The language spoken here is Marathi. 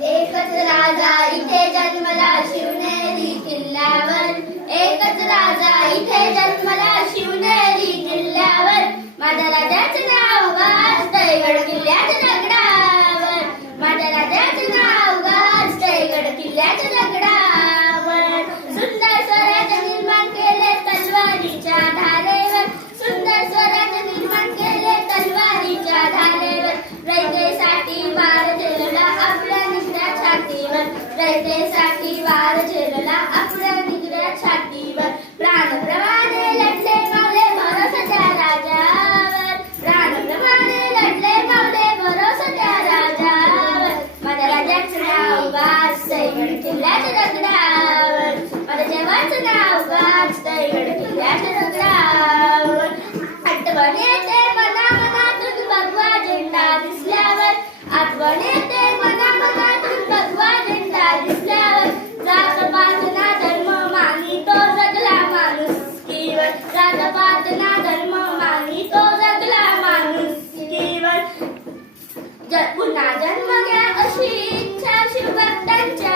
एकच राजा इथे जन्मला शिवनेरी किल्ल्यावर, एकच राजा इथे जन्मला शिवनेरी किल्ल्यावर. माझ्या राजाचे नाव गाजतंय गड किल्ल्याच्या दगडावर, माझ्या राजाचे नाव गाजतंय गड किल्ल्याच्या दगडावर. सुंदर स्वराज्य निर्माण केले तलवारीच्या धारेवर, सुंदर स्वराज्य निर्माण केले तलवारीच्या धारेवर. रयतेसाठी वार झेलला आपल्या निगड्या छातीवर, रयतेसाठी वार झेलला आपल्या निगड्या छातीवर. प्राणप्रमाणे लढले मावळे भरोसा त्या राजावर, प्राणप्रमाणे लढले मावळे भरोसा त्या राजावर. माझ्या राजाचं नाव गाजतंय गड किल्ल्याच्या दगडावर, माझ्या देवाचं नाव गाजतंय गड किल्ल्याच्या दगडावर. आठवण येते मना मनातून भगवा झेंडा दिसल्यावर, आठवण येते मना मनातून भगवा झेंडा दिसल्यावर. जात पात ना धर्म मानितो जगला माणुसकीवर, जात पात ना धर्म मानितो जगला माणुसकीवर. पुन्हा जन्म घ्या अशी इच्छा शिवभक्तांची